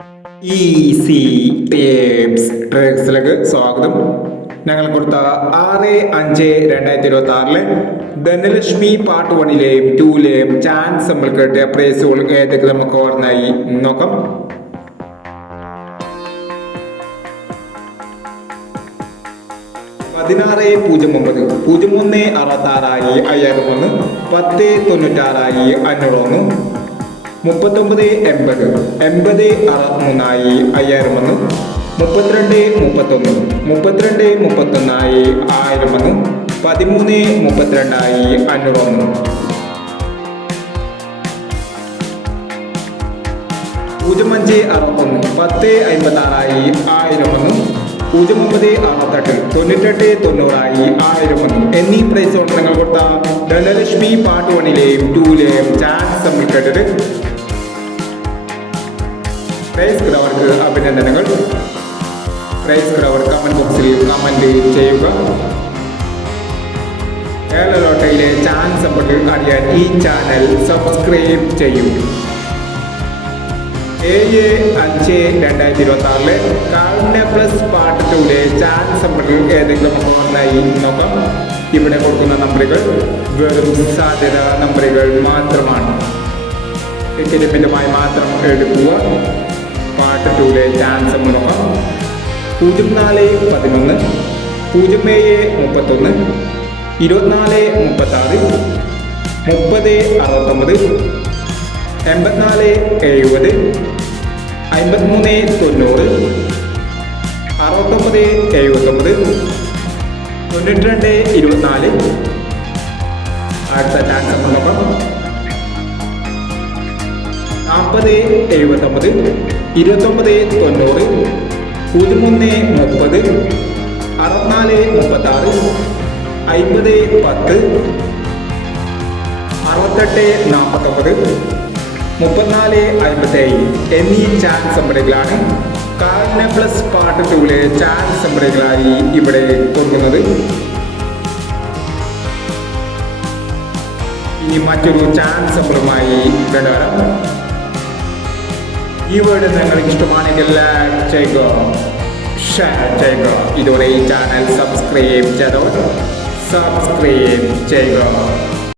Easy tips ട്രിക്സിലേക്ക് സ്വാഗതം. ഞങ്ങൾ കൊടുത്ത 6/5/2026 ധനലക്ഷ്മി പാർട്ട് 1ലെയും 2ലെയും ചാൻസ് നമ്മൾ കേട്ട പ്രൈസുകൾ ഏതൊക്കെ നമുക്ക് ഓർമ്മയായി നോക്കാം. പതിനാറ് 09 01 66 5001 10 96 501 39 80 80 63 5001 32 31 32 31 1001 13 32 501 05 61 10 56 1001 09 68 98 90 1001 എന്നീ പ്രൈസ് നിങ്ങൾ കൊടുത്ത ധനലക്ഷ്മി പാർട്ട് 1ലെയും 2ലെയും ചാൻസ് നമ്മൾ കേട്ടിട്ട് പ്രൈസ് കിടവർക്ക് അഭിനന്ദനങ്ങൾ. പ്രൈസ് കിടവർ കമന്റ് ബോക്സിൽ കമന്റ് ചെയ്യുക. കേരളോട്ടയിലെ ചാൻസ് നമ്മൾ അറിയാൻ ഈ ചാനൽ സബ്സ്ക്രൈബ് ചെയ്യും. 7/5/2026 കാരുണ്യ പ്ലസ് പാർട്ട് 2ലെ ചാൻസ് നമ്മൾ ഏതെങ്കിലും ഒന്നായി നോക്കാം. ഇവിടെ കൊടുക്കുന്ന നമ്പറുകൾ വെറും സാധ്യത നമ്പറുകൾ മാത്രമാണ്. എക്സ്പെരിമെന്റുമായി മാത്രം എടുക്കുക. പാർട്ട് 2ലെ ചാൻസ് നമ്മൾ നോക്കാം. 04 11 07 31 24 36 30 69 84 70 53 90 69 79 92 24. അടുത്ത ചാൻസ് നമ്മൾ നോക്കാം. 40 79 29 90 03 30 64 36 50 10 68 49 34 57 എന്നീ ചാൻസ് നമ്പറുകളാണ് കാരുണ്യ പ്ലസ് പാർട്ട് 2ലെ ചാൻസ് നമ്പറുകളായി ഇവിടെ കൊടുക്കുന്നത്. ഇനി മറ്റൊരു ചാൻസ് നമ്പറുമായി വരാം. ഈ വീഡിയോ നിങ്ങൾക്ക് ഇഷ്ടമാണെങ്കിൽ ലൈക്ക് ചെയ്യുക, ഷെയർ ചെയ്യുക. ഇതുവരെ ഈ ചാനൽ സബ്സ്ക്രൈബ് ചെയ്തവർ സബ്സ്ക്രൈബ് ചെയ്യുക.